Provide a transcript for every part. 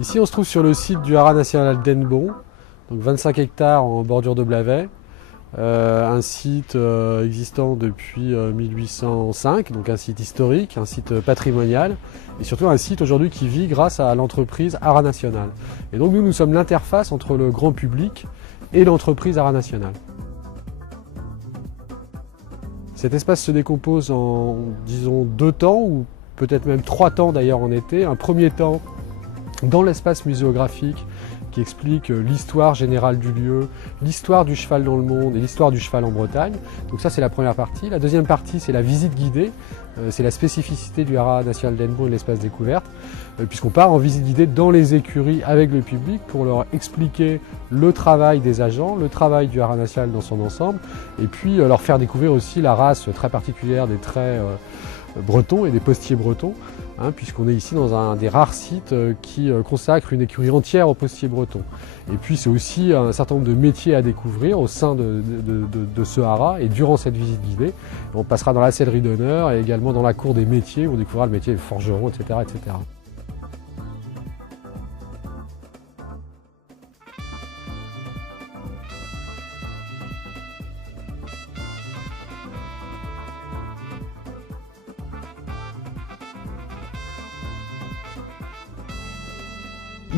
Ici, on se trouve sur le site du Haras national d'Hennebont, donc 25 hectares en bordure de Blavet. Un site existant depuis 1805, donc un site historique, un site patrimonial, et surtout un site aujourd'hui qui vit grâce à l'entreprise Haras national. Et donc nous sommes l'interface entre le grand public et l'entreprise Haras national. Cet espace se décompose en, disons, 2 temps, ou peut-être même 3 temps d'ailleurs en été. Un premier temps dans l'espace muséographique qui explique l'histoire générale du lieu, l'histoire du cheval dans le monde et l'histoire du cheval en Bretagne. Donc ça, c'est la première partie. La deuxième partie, c'est la visite guidée. C'est la spécificité du Haras national d'Hennebont et de l'espace découverte, puisqu'on part en visite guidée dans les écuries avec le public pour leur expliquer le travail des agents, le travail du Haras national dans son ensemble, et puis leur faire découvrir aussi la race très particulière des traits bretons et des postiers bretons, puisqu'on est ici dans un des rares sites qui consacre une écurie entière aux postiers bretons. Et puis c'est aussi un certain nombre de métiers à découvrir au sein de ce haras, et durant cette visite guidée, on passera dans la sellerie d'honneur et également dans la cour des métiers, où on découvrira le métier de forgeron, etc., etc.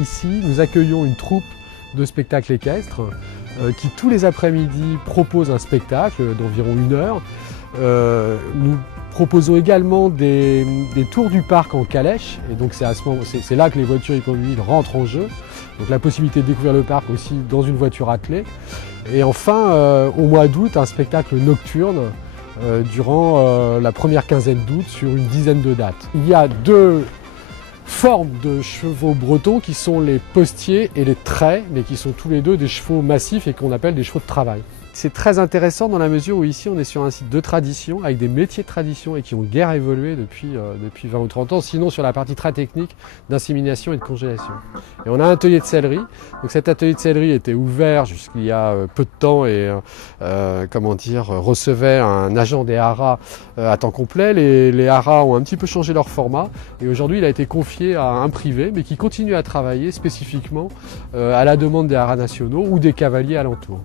Ici, nous accueillons une troupe de spectacles équestres qui, tous les après-midi, propose un spectacle d'environ 1 heure. Nous proposons également des tours du parc en calèche, et donc c'est là que les voitures hippomobiles rentrent en jeu. Donc la possibilité de découvrir le parc aussi dans une voiture attelée. Et enfin, au mois d'août, un spectacle nocturne durant la première quinzaine d'août sur une dizaine de dates. Il y a 2 formes de chevaux bretons qui sont les postiers et les traits, mais qui sont tous les 2 des chevaux massifs et qu'on appelle des chevaux de travail. C'est très intéressant dans la mesure où ici on est sur un site de tradition avec des métiers de tradition et qui ont guère évolué depuis 20 ou 30 ans, sinon sur la partie très technique d'insémination et de congélation. Et on a un atelier de sellerie. Donc cet atelier de sellerie était ouvert jusqu'il y a peu de temps et recevait un agent des haras à temps complet. Les haras ont un petit peu changé leur format et aujourd'hui il a été confié à un privé, mais qui continue à travailler spécifiquement à la demande des haras nationaux ou des cavaliers alentours.